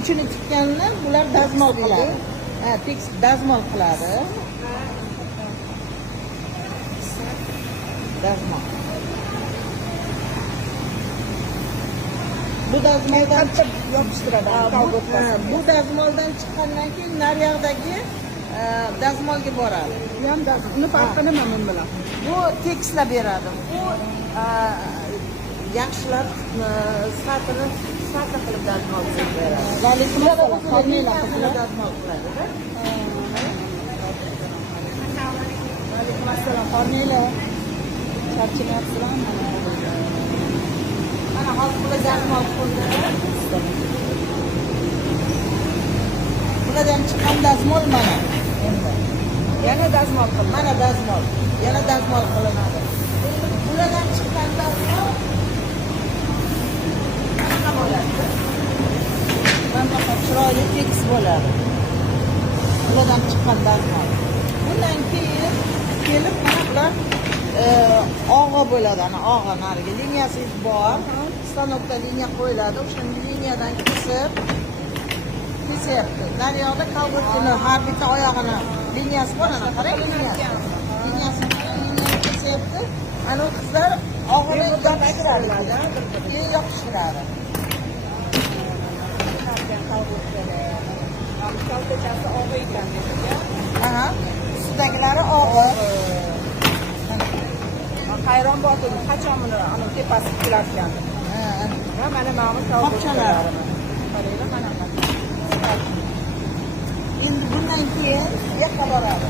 uchini tikkanlar bular dazmol qiladi. Ha, tekis dazmol qiladi. Dazmol. Bu dazmoldan yopishtiradi. bu dazmoldan chiqqandan keyin naryoqdagi dazmolga boradi. Bu ham dazmol. Uni farqi nima men bilan? Bu tekislab beradi. Bu yaxshilab satini qilib dazmol qilib beradi. Vaalaykum assalom. Dazmol qiladi-da. Vaalaykum assalom. Qorninglar. Charchamayapsizlarmi? Mana hozir bular dazmol qildi. Bulardan chiqqan dazmol mana. Endi Yana dazmol qil. mana dazmol. Yana dazmol qilinadi. Bulardan chiqqan dazmol qanaqa bo'ladi? Mana chiroyli tekis bo'ladi. Bulardan chiqqan dazmol. Bundan keyin kelib mana bular og'a bo'ladi, ana og'a narigi liniyasi bor. Stanokda liniya qo'yiladi, o'sha liniyadan kesyapti. Naryoqda kalburkini har bitta oyog'ini liniyasi bor, ana qarang liniyasi kesyapti. Ana qizlar og'ini yopishtiradi, keyin yopishtiradi. Kaltachasi og'a ekan dediga. Aha, ustidagilari og'ir. Hayron bo'ldim, qachon buni ana tepasi kelarkan. Ha, mana ma'mur Qopchalar. Qaranglar qanaqa. Endi bundan keyin yoqqa boradi.